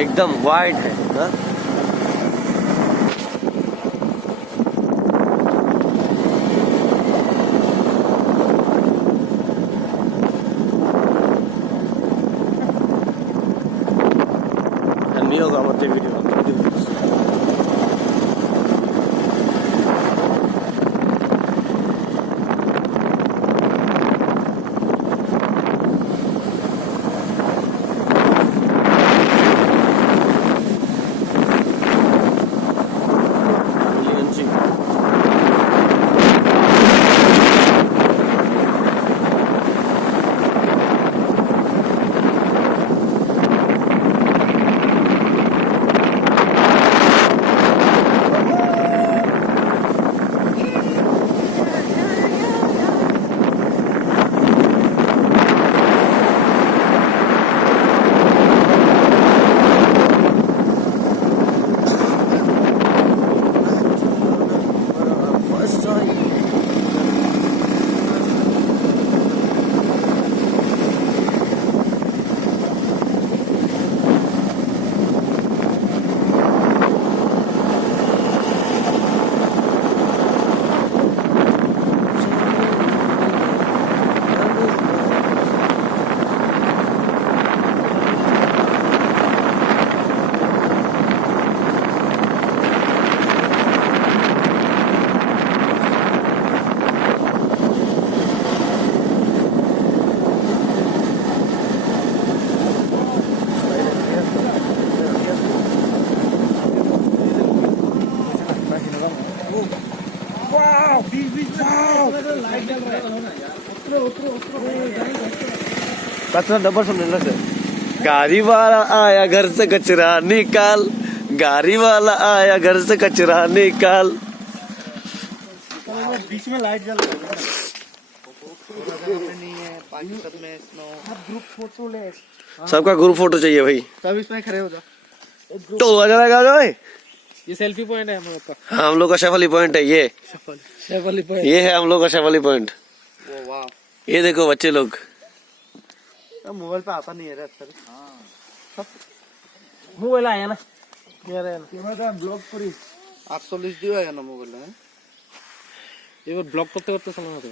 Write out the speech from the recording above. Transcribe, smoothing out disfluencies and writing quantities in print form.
एकदम वाइड है ना? नहीं होगा मतलब वीडियो कचरा डब्बा सुन लेना सर। गाड़ी वाला आया घर से कचरा निकाल, गाड़ी वाला आया घर से कचरा निकाल। बीच में लाइट जल रही है। ग्रुप फोटो ले, सबका ग्रुप फोटो चाहिए भाई। सब इसमें खड़े हो जाओ। तो आ जाएगा भाई। ये सेल्फी पॉइंट है हम लोग का। हाँ, हम लोग का शेफाली पॉइंट है ये। शेफाली पॉइंट ये है हम लोग का शेफाली पॉइंट। वाह, ये देखो बच्चे लोग। मोबाइल पे आता नहीं है अच्छा। मोबाइल आया ना ब्लॉग करी 840 दियो है ना मोबाइल है। এবার ব্লগ করতে করতে চালানো হবে